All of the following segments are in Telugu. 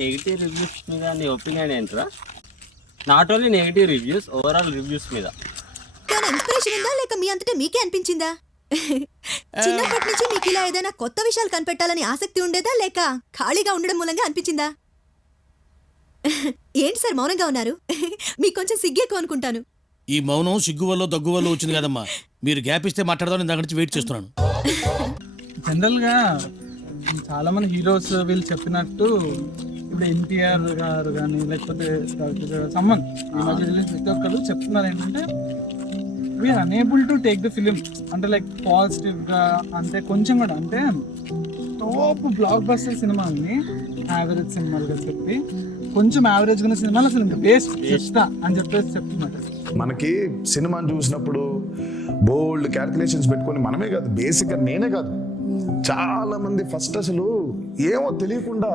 నెగిటివ్ రివ్యూస్ మీద నీ ఒపీనియన్ ఏంట్రా? Not only negative reviews, overall reviews మీద ఇన్స్పిరేషన్ ఉందా లేక మీ అంతటే మీకే అనిపించిందా? చిన్నప్పటి నుంచి మీకు ఇలా ఏదైనా కొత్త విషయాలు కనిపెట్టాలని ఆసక్తి ఉండేదా లేక ఖాళీగా ఉండడం మూలంగా అనిపించిందా? ఏంటి సార్ మౌనంగా ఉన్నారు? మీకు కొంచెం సిగ్గేకు అనుకుంటాను. ఈ మౌనం సిగ్గు వల్ల దగ్గు వల్ల వచ్చింది కదమ్మా. మీరు గ్యాప్ ఇస్తే మాట్లాడదాం దాని నుంచి వెయిట్ చేస్తున్నాను. జనరల్గా చాలా మంది హీరోస్ వీళ్ళు చెప్పినట్టు ఇప్పుడు ఎన్టీఆర్ గారు కానీ లేకపోతే సమ్మన్ ఈ మధ్య ప్రతి ఒక్కరు చెప్తున్నారు ఏంటంటే we are unable to take the film అంటే లైక్ పాజిటివ్గా అంటే కొంచెం కూడా అంటే టాప్ బ్లాక్ బస్టర్ సినిమాని యావరేజ్ సినిమాలుగా చెప్పి కొంచెం యావరేజ్ ఉన్న సినిమాలు అసలు ఇంకా వేస్ట్ చేస్తా అని చెప్పేసి చెప్తున్నారు. మనకి సినిమాని చూసినప్పుడు బోల్డ్ క్యాల్కులేషన్స్ పెట్టుకొని మనమే కాదు బేసిక్గా నేనే కాదు చాలా మంది ఫస్ట్ అసలు ఏమో తెలియకుండా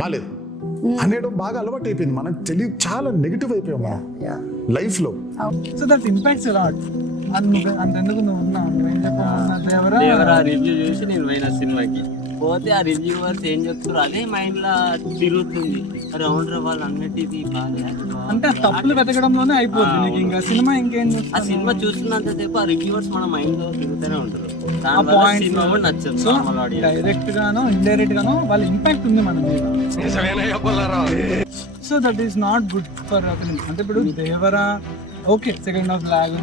బాలేదు అనేయడం బాగా అలవాటు అయిపోయింది. మనకు చాలా నెగిటివ్ అయిపోయాం మనం లైఫ్ లో. So that impacts a lot. అంతెందుకు నువ్వు ఉన్నావు దేవరా రివ్యూ చూసి నేను పోయిన సినిమాకి పోతే ఆ రివ్యూవర్స్ ఏం చెప్తారు అదే మైండ్ లా తిరుగుతుంది. రౌండ్ వాళ్ళు అన్నట్టు అంటే తప్పులు వెతకడంలోనే అయిపోతుంది నీకు ఇంకా సినిమా ఇంకేం. ఆ సినిమా చూస్తున్నంతసేపు ఆ రివ్యూవర్స్ మన మైండ్ లో తిరుగుతూనే ఉంటారు. సో డైరెక్ట్ గానో ఇండైరెక్ట్ గానో వాళ్ళ ఇంపాక్ట్ ఉంది మన మీద. So that is not good for film. అంటే ఇప్పుడు Devara okay second half lag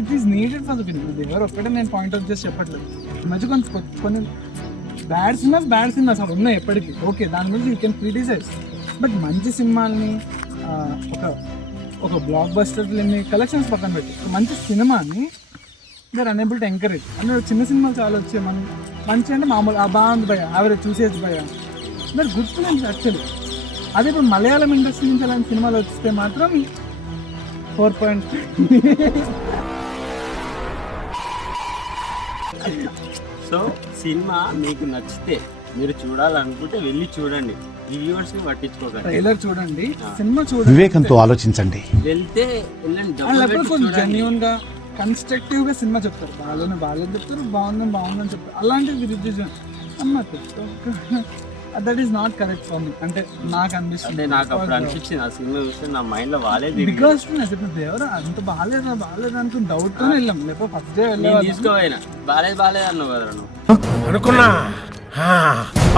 it is needed for the film. Devara ఒక్కటే నేను పాయింట్ అవుట్ చేసి చెప్పట్లేదు. ఈ మధ్య కొన్ని బ్యాడ్ సినిమాస్ అవి ఉన్నాయి ఎప్పటికీ. ఓకే దాని గురించి యూ కెన్ క్రిటిసైజ్. బట్ మంచి సినిమాల్ని ఒక బ్లాక్ బస్టర్ ఫిలింని కలెక్షన్స్ పక్కన పెట్టి మంచి సినిమాని they are unable to encourage. అంటే చిన్న సినిమాలు చాలా వచ్చాయి మంచి అంటే మామూలు బాగుంది భయ యావరేజ్ చూసేది భయ దట్ గుడ్ ఫిలిమ్స్ యాక్చువల్లీ. అదే ఇప్పుడు మలయాళం ఇండస్ట్రీ నుంచి అలాంటి సినిమాలు వస్తే మాత్రం 4. సో సినిమా మీకు నచ్చితే మీరు చూడాలనుకుంటే వెళ్ళి చూడండి, రివ్యూవర్స్ ని పట్టించుకోకండి. ట్రైలర్ చూడండి, సినిమా చూడండి, వివేకంతో ఆలోచించండి. వెళ్తే వెళ్ళండి, జెన్యూన్ గా కన్స్ట్రక్టివ్ గా సినిమా చెప్తారు. బాగాలేదు చెప్తారు, బాగుందని చెప్తారు. అలాంటివి reviews that is not correct for me. అంటే నాకు అనిపిస్తుంది, నాకు అప్పుడు అనిపించింది ఆ సినిమా చూస్తే నా మైండ్ లో బాగాలేదు. బికాస్ దేవరా అంత బాగాలేదు అనుకుని డౌట్ తోనే వెళ్ళాం. లేకపోతే ఫస్ట్ డే వెళ్ళి తీసుకోపోయినా బాగాలేదు అన్నావు కదా నువ్వు అనుకున్నా.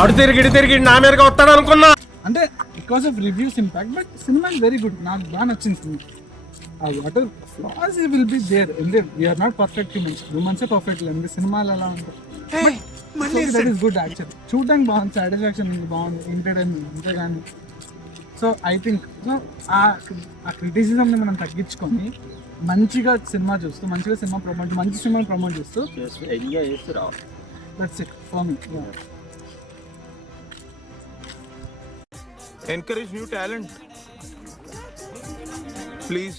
అడు తిరిగి నా మీదగా వస్తాడు అనుకున్నా. అంటే because of reviews impact. But cinema is very good. నాకు బాగా నచ్చింది cinema. What are flaws will be there. అంటే we are not perfect humans perfect లేదు. సినిమాలు ఎలా ఉంటాయి దట్ ఈస్ గుడ్ యాక్చువల్లీ. చూడడానికి బాగుంది, సాటిస్ఫాక్షన్ బాగుంది, ఎంటర్టైన్మెంట్ అంతేగాని. సో ఐ థింక్ సో ఆ క్రిటిసిజంని మనం తగ్గించుకొని మంచిగా సినిమా చూస్తూ మంచి సినిమా ప్రమోట్ చేస్తూ ఎంజాయ్ చేస్తూ రావాలి. That's it for me. Encourage new talent, please.